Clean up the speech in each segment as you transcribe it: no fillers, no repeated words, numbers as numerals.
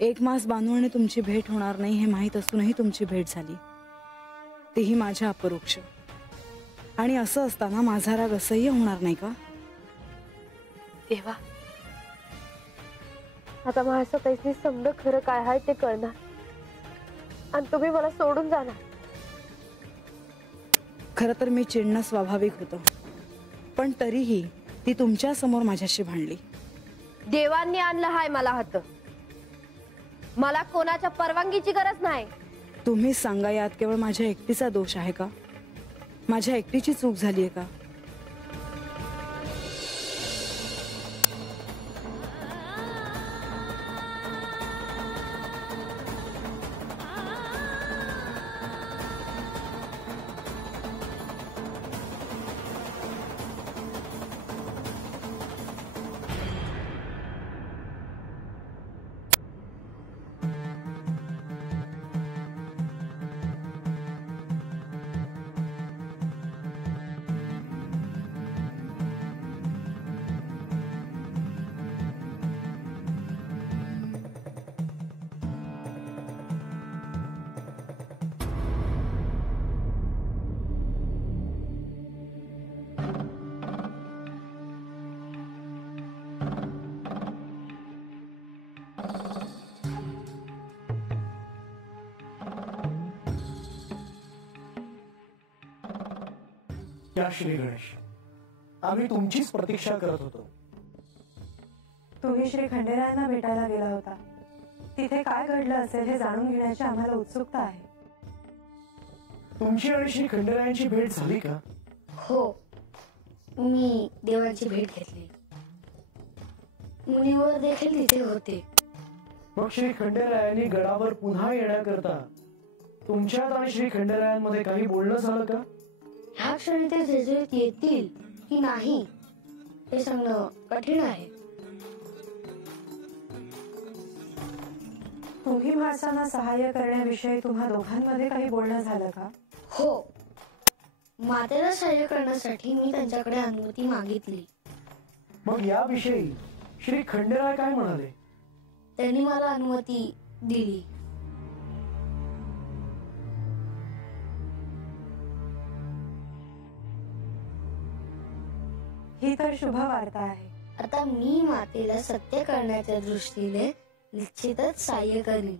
एक मास बांधून तुमची भेट होणार नाही हे माहीत असूनही तुमची भेट झाली, तेही माझ्या अपरोक्ष. आणि असं असताना माझा राग असह्य होणार नाही का? देवा, आता माझ्या पैसे समजा खरं काय आहे ते कळणार आणि तुम्ही मला सोडून जाणार. खरं तर मी चिडणं स्वाभाविक होतं, पण तरीही ती तुमच्या समोर माझ्याशी भांडली. देवांनी आणलं हाय मला हात. मला कोणाच्या परवानगीची गरज नाही. तुम्हीच सांगा, यात केवळ माझ्या एकटीचा दोष आहे का? माझ्या एकटीची चूक झाली आहे का? या श्री गणेश, आम्ही तुमचीच प्रतीक्षा करत होतो. तुम्ही श्री खंडेरायांना भेटायला गेला होता. तिथे काय घडलं असेल हे जाणून घेण्याची आम्हाला उत्सुकता आहे. तुमची आणि श्री खंडेरायांची भेट झाली का? हो, मी देवांची भेट घेतली. मुनिवर देखील तिथे होते. मग श्री खंडेरायांनी गडावर पुन्हा येण्याकरता तुमच्यात आणि श्री खंडेरायांमध्ये काही बोलणं झालं का? ह्या क्षणी ते जेजुरीत येतील की नाही हे सांगणं कठीण आहे. तुम्ही माणसांना सहाय्य करण्याविषयी तुम्हा दोघांमध्ये काही बोलणं झालं का? हो, मातेला सहाय्य करण्यासाठी मी त्यांच्याकडे अनुमती मागितली. मग याविषयी श्री खंडेराय काय म्हणाले? त्यांनी मला अनुमती दिली. ही तर शुभ वार्ता आहे. आता मी मातेला सत्य करण्याच्या दृष्टीने निश्चितच सहाय्य करीन.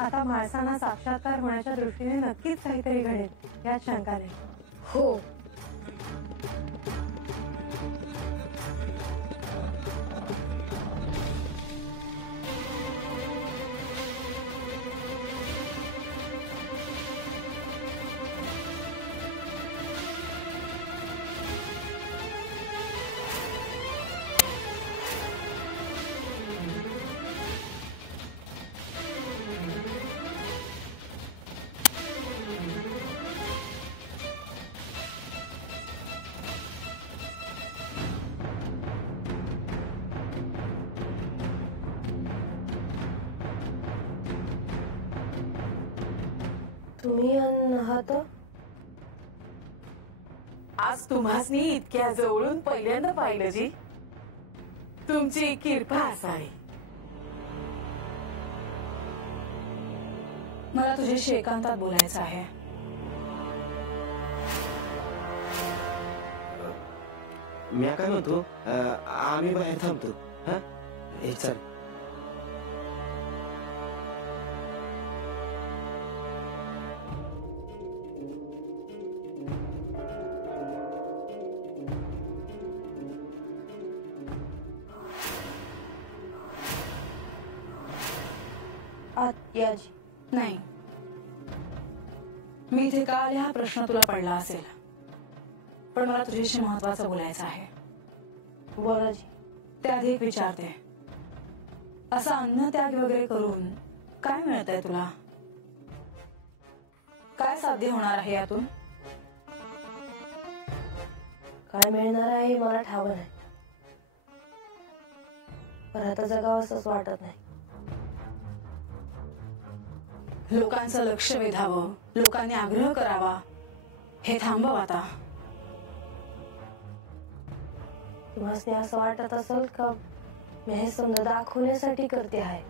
आता माणसांना साक्षात्कार होण्याच्या दृष्टीने नक्कीच काहीतरी घडेल यात शंका नाही. हो, तुम्ही आहात. आज तुम्हासनी इतक्या जवळून पहिल्यांदा पाहिलं जी. तुमची कृपा असावी. मला तुझ्याशी एकांतात बोलायचं आहे. मी काय म्हणतो, आम्ही बाहेर थांबतो. हा, हे चल. याजी नाही, मी इथे का आले हा प्रश्न तुला पडला असेल, पण मला तुझ्याशी महत्वाचं बोलायचं आहे. बोला जी. त्याआधी एक विचारते, असा अन्नत्याग वगैरे करून काय मिळतंय तुला? काय साध्य होणार आहे यातून? काय मिळणार आहे मला ठाव नाही, पण आता जगावं असंच वाटत नाही. लोकांचं लक्ष वेधावं, लोकांनी आग्रह करावा, हे थांबव आता. तुम्हाला असं वाटत असेल का मी हे समजा दाखवण्यासाठी करते आहे,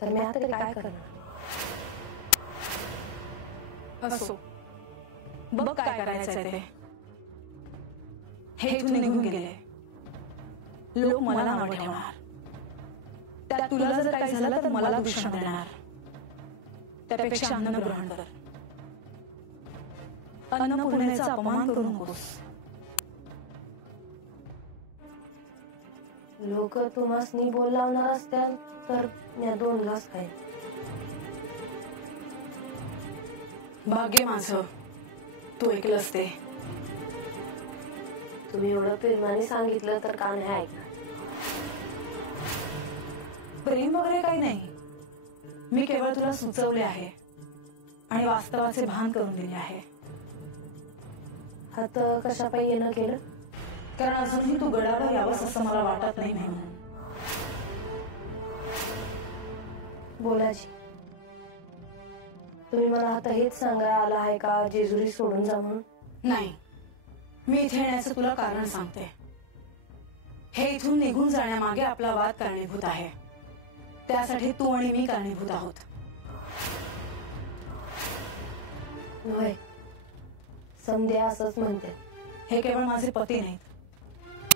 तर मी आता काय करणार? असो, बघ काय करायचंय ते. हे इथून निघून गेले, लोक मला नावं ठेवणार. त्यात तुला जर काही झालं तर मला दूषण देणार. त्यापेक्षा अन्न ग्रहण कर. अन्नपूर्णेचा अपमान करू नकोस. लोक तुम्हासनी बोल लावणार असतील तर मी 2 घास खाईन. भाग्य माझं तू ऐकलंस ते. तुम्ही एवढं प्रेमाने सांगितलं तर का नाही ऐकणार? प्रेम वगैरे काही नाही. मी केवळ तुला सुचवले आहे आणि वास्तवाचे भान करून दिले आहे. हात कशा पायी येणं केलं? कारण अजूनही तू गडावर यावंस असं मला वाटत नाही म्हणून. बोलाजी, तुम्ही मला आता हेच सांगायला आला आहे का जेजुरी सोडून जा म्हणून? नाही, मी इथे येण्याचं तुला कारण सांगते. हे इथून निघून जाण्यामागे आपला वाद कारणीभूत आहे. त्यासाठी तू आणि मी कारणीभूत आहोत. होय, समध्या असंच म्हणते. हे केवळ माझे पती नाहीत,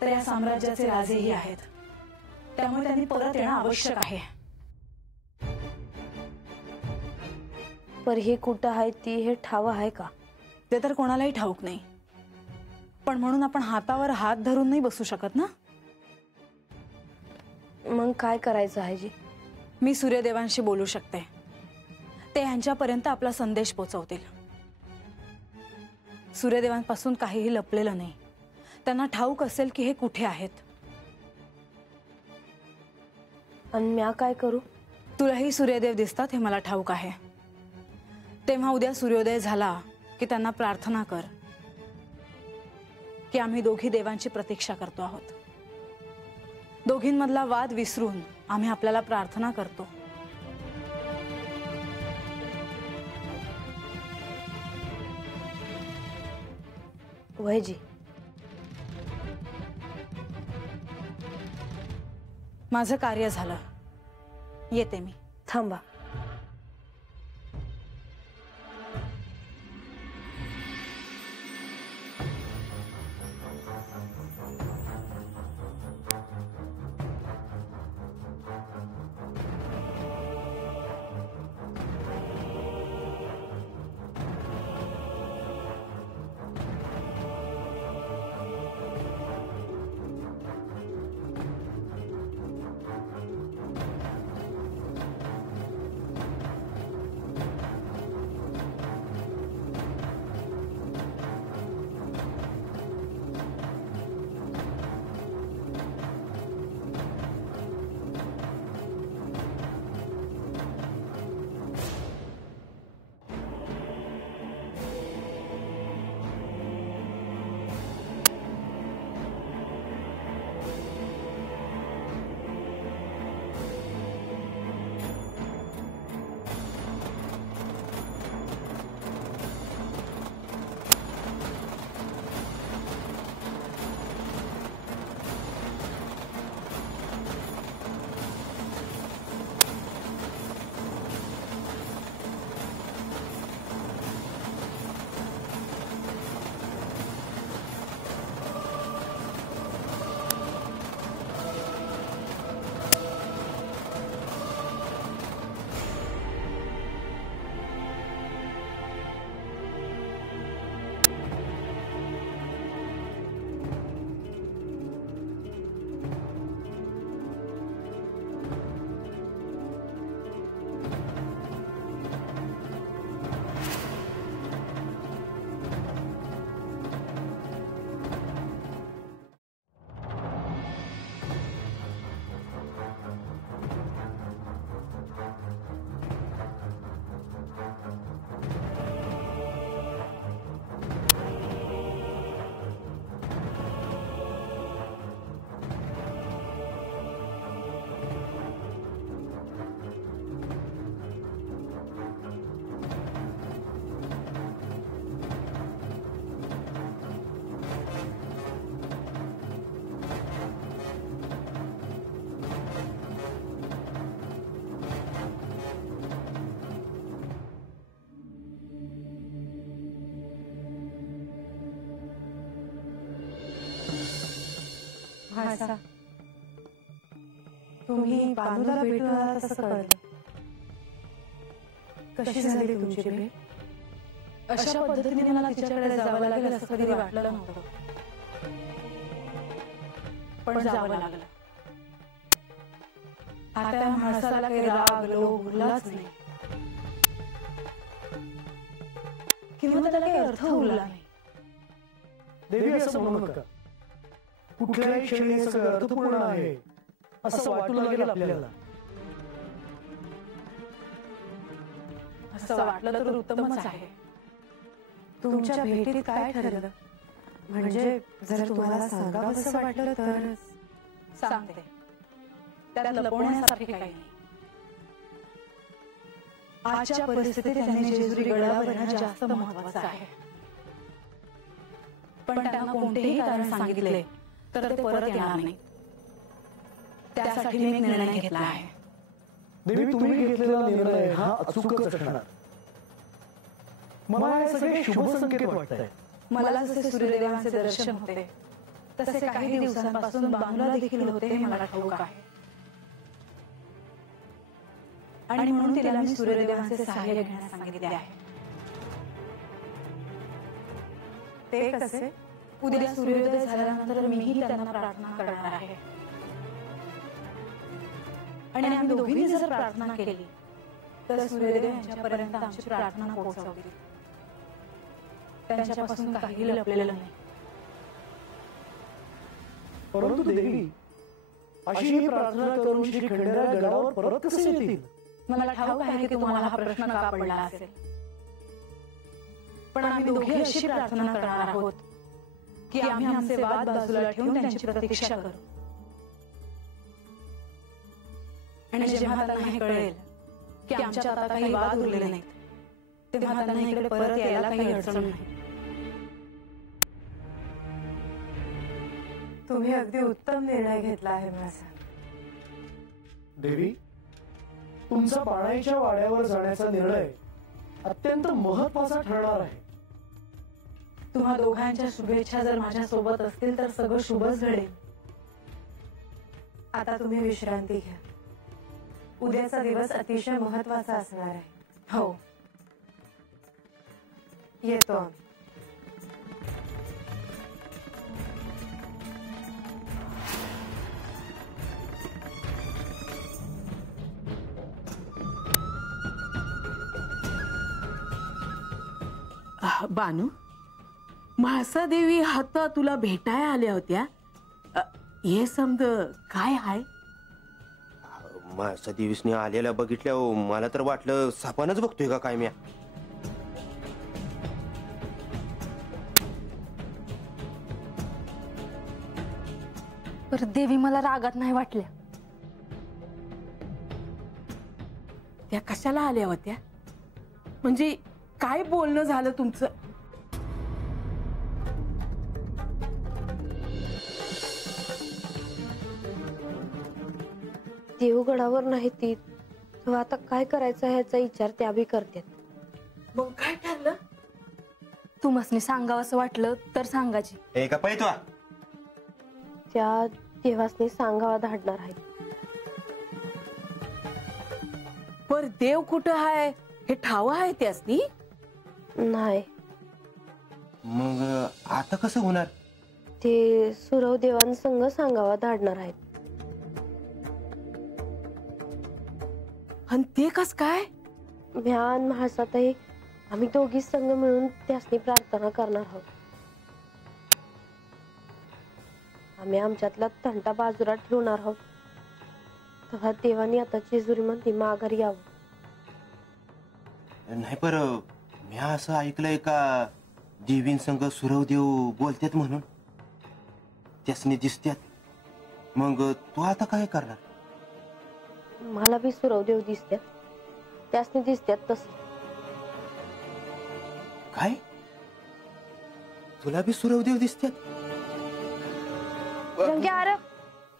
तर या साम्राज्याचे राजेही आहेत. त्यामुळे त्यांनी परत येणं आवश्यक आहे. पर हे कुठं आहे ती हे ठाव आहे का? ते तर कोणालाही ठाऊक नाही. पण म्हणून आपण हातावर हात धरून नाही बसू शकत ना. मग काय करायचं आहे जी? मी सूर्यदेवांशी बोलू शकते. ते ह्यांच्यापर्यंत आपला संदेश पोहोचवतील. सूर्यदेवांपासून काहीही लपलेलं नाही. त्यांना ठाऊक असेल की हे कुठे आहेत. आणि म्या काय करू? तुलाही सूर्यदेव दिसतात हे मला ठाऊक आहे. तेव्हा उद्या सूर्योदय झाला की त्यांना प्रार्थना कर की आम्ही दोघी देवांची प्रतीक्षा करतो आहोत. दोघींमधला वाद विसरून आम्ही आपल्याला प्रार्थना करतो. वयजी, माझं कार्य झालं. येते मी. थांबा. व्हायचा? तुम्ही बानूला भेटून आला तसं कळलं. कशी झाली तुमची भेट? अशा पद्धतीने मला तिच्याकडे जावं लागेल असं कधी वाटलं नव्हतं, पण जावं लागलं. आता माणसाला काही राग लोभ उरलाच नाही, किंवा त्याला काही अर्थ उरला नाही. देवी असं म्हणू नका. कुठल्याही क्षणी हे सगळं अर्थपूर्ण आहे असं वाटू लागेल आपल्याला. असं वाटलं तर उत्तमच आहे. तुमच्या भेटीत काय ठरलं? म्हणजे जर तुम्हाला सांगावंसं वाटलं तर सांगते. त्यात लपवण्यासारखे काही नाही. आजच्या परिस्थितीत त्यांनी जेजुरी गडावर येणं जास्त महत्वाचं आहे. पण त्यांना कोणतेही कारण सांगितले तर ते परत येणार नाही. त्यासाठी मी एक निर्णय घेतला आहे. देवी, तुम्ही घेतलेला निर्णय हा अचूकच असणार. मला हे सगळे शुभ संकेत वाटतंय. मला जसे सूर्यदेवांचे दर्शन होते तसे काही दिवसांपासून बानूला देखील होते हे मला ठाऊक आहे. आणि म्हणून तिला मी सूर्यदेवांचे सहाय्य घेण्यास सांगितले आहे. ते कसे? उद्या सूर्योदय झाल्यानंतर मीही त्यांना प्रार्थना करणार आहे. आणि आम्ही दोघींनी जर प्रार्थना केली तर सूर्यदेव यांच्यापर्यंत आमची प्रार्थना पोहोचवतील. त्यांच्यापासून काही लपलेलं नाही. परंतु देवी, अशी प्रार्थना करून श्री खंडेराय गडावर परत कसे येतील? मला ठाऊक आहे की तुम्हाला हा प्रश्न का पडला असेल, पण आम्ही दोघे अशी प्रार्थना करणार आहोत की आम्ही आमचे वाद बाजूला ठेवून त्यांची प्रतीक्षा करू. आणि जेव्हा त्यांना हे कळेल की आमच्यात आता काही वाद उरलेले नाहीत, तेव्हा त्यांना इकडे परत यायला काही अडचण नाही. तुम्ही अगदी उत्तम निर्णय घेतला आहे माझा. देवी, तुमचा बाणाईच्या वाड्यावर जाण्याचा निर्णय अत्यंत महत्वाचा ठरणार आहे. तुम्हा दोघांच्या शुभेच्छा जर माझ्या सोबत असतील तर सगळं शुभच घडेल. आता तुम्ही विश्रांती घ्या. उद्याचा दिवस अतिशय महत्वाचा असणार आहे. हो, येतो आम्ही. बानू, म्हाळसादेवी आता तुला भेटायला आल्या होत्या. हे समज काय आहे? म्हाळसा देवीसने आलेल्या बघितल्या मला तर वाटलं सापानच बघतोय का काय. म्या पर देवी मला रागात नाही वाटल्या. त्या कशाला आल्या होत्या? म्हणजे काय बोलणं झालं तुमचं? देवगडावर नाही ती, तेव्हा आता काय करायचं ह्याचा विचार त्या बी करतात. मग काय ठरलं? तुम्हाला सांगावं असं वाटलं तर सांगायची. का पाहिजे त्या देवासनी सांगावा धाडणार आहे. पर देव कुठं आहे हे ठाव आहे त्यासनी? नाही, मग आता कसं होणार? ते सुरव देवांसंग सांगावा धाडणार आहेत. आणि ते कस काय? म्यान म्हाळसातही आम्ही दोघी संघ मिळून त्यासनी प्रार्थना करणार आहोत. आम्ही आमच्यातला तंटा बाजूला ठेवणार आहोत. तेव्हा देवानी आता जेजुरीमध्ये माघारी यावं. नाही, पर मी असं ऐकलंय का देवींसंग सुरवदेव बोलतात म्हणून, त्यासनी दिसत्यात. मग तू आता काय करणार? मला बी सुरवदेव दिसतात, त्यासनी दिसतात तसे. काय? तुला बी सुरवदेव दिसतात? अरे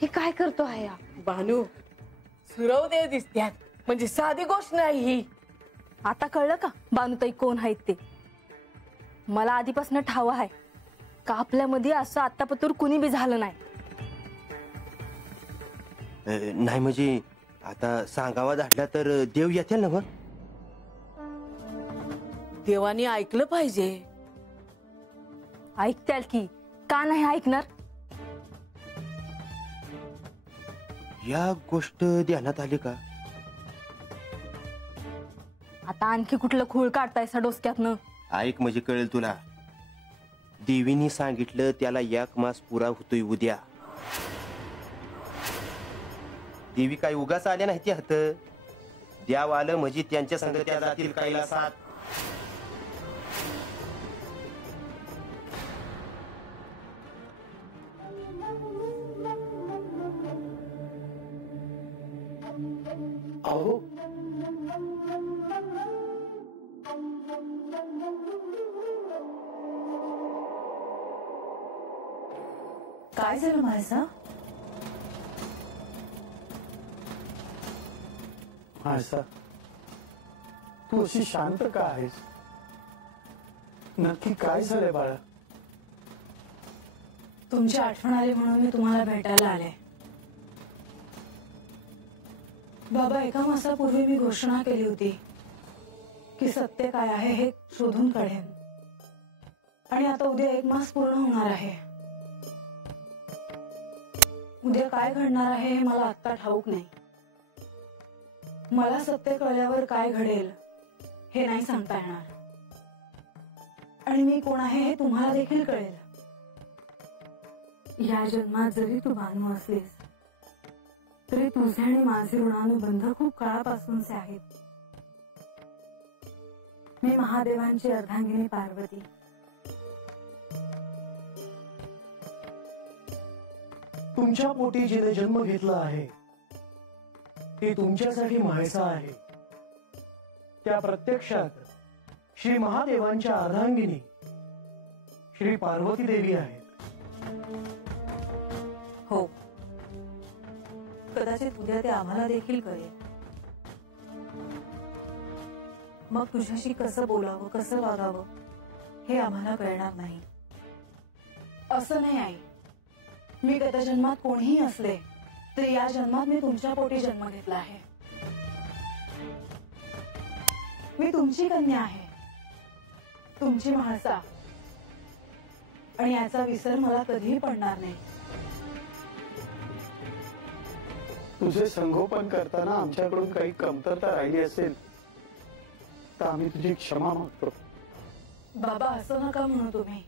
हे काय करतो आहे? बानू, सुरवदेव दिसत्यात म्हणजे साधी गोष्ट नाही ही. आता कळलं का बानुताई कोण आहेत ते? मला आधीपासून ठाव आहे का आपल्यामध्ये असं आतापतूर कुणी बी झालं नाही. नाही म्हणजे आता सांगावा धाडला तर देव येतील ना? मग देवानी ऐकलं पाहिजे. ऐकताल की, का नाही ऐकणार? या गोष्ट ध्यानात आली का? आता आणखी कुठलं खूळ काढतायसा डोसक्यातनं? ऐक म्हणजे कळेल तुला. देवीनी सांगितलं त्याला 1 मास पुरा होतोय उद्या. देवी काय उगाच आल्या नाही हात. द्याव आलं म्हणजे त्यांच्या संग त्या जातील कैलासात. अहो काय झालं माझं? माळसा, तू अशी शांत का आहेस? नक्की काय झालंय बाळा? तुमची आठवण आली म्हणून मी तुम्हाला भेटायला आले. बाबा, 1 मासापूर्वी मी घोषणा केली होती की सत्य काय आहे हे शोधून काढेन. आणि आता उद्या 1 मास पूर्ण होणार आहे. उद्या काय घडणार आहे हे मला आत्ता ठाऊक नाही. मला सत्य कळल्यावर काय घडेल हे नाही सांगता येणार. आणि मी कोण आहे हे तुम्हाला देखील कळेल. या जन्मात जरी तू भानू असलीस तरी तुझे आणि माझे ऋणानुबंध खूप काळापासूनचे आहेत. मी महादेवांची अर्धांगिनी पार्वती. तुमच्या पोटी जिने जन्म घेतला आहे ते तुमच्यासाठी मायसा आहे. त्या प्रत्यक्षात श्री महादेवांच्या अर्धांगिनी श्री पार्वती देवी आहेत. हो, कदाचित उद्या ते आम्हाला देखील कळेल. मग तुझ्याशी कसं बोलावं, कसं वागावं हे आम्हाला कळणार नाही. असं नाही आई, मी गत जन्मात कोणीही असले तरी या जन्मात मी तुमच्या पोटी जन्म घेतला आहे. मी तुमची कन्या आहे, तुमची म्हाळसा. आणि याचा विसर मला कधीही पडणार नाही. तुझे संगोपन करताना आमच्याकडून काही कमतरता राहिली असेल तर आम्ही तुझी क्षमा मागतो. बाबा, असं नका म्हणू तुम्ही.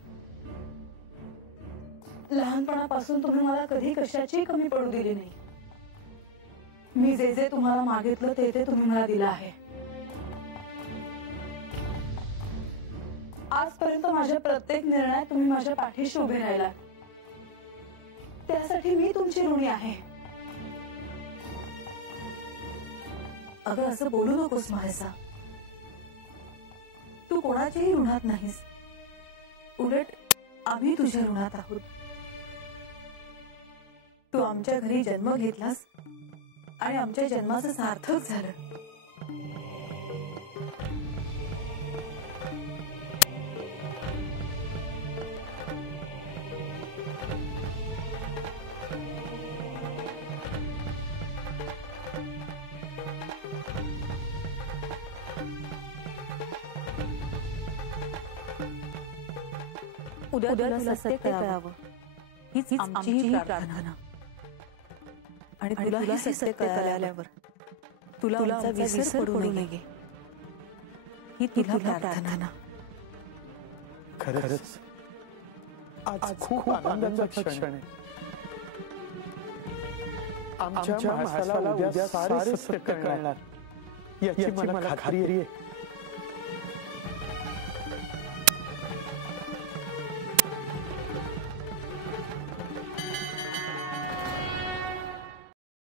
लहानपणापासून तुम्ही मला कधी कशाची कमी पडू दिली नाही. मी जे जे तुम्हाला मागितलं ते ते तुम्ही मला दिलं आहे. आजपर्यंत माझ्या प्रत्येक निर्णयात तुम्ही माझ्या पाठीशी उभे राहिला. त्यासाठी मी तुमची ऋणी आहे. अगं, असं बोलू नकोस म्हाळसा. तू कोणाच्याही ऋणात नाहीस. उलट आम्ही तुझ्या ऋणात आहोत. तू आमच्या घरी जन्म घेतलास आणि आमच्या जन्माचं सार्थक झालं. उद्या तुला सत्य कळावं हीच आमची प्रार्थना. आणि तुला हे सत्य कळाल्यावर तुला आमचा विसर पडू नये ही तुला प्रार्थना. खरंच आज खूप आनंदाचा क्षण आहे. आमच्या माणसाला उद्या सारे सत्य कळणार याची मला खात्री आहे.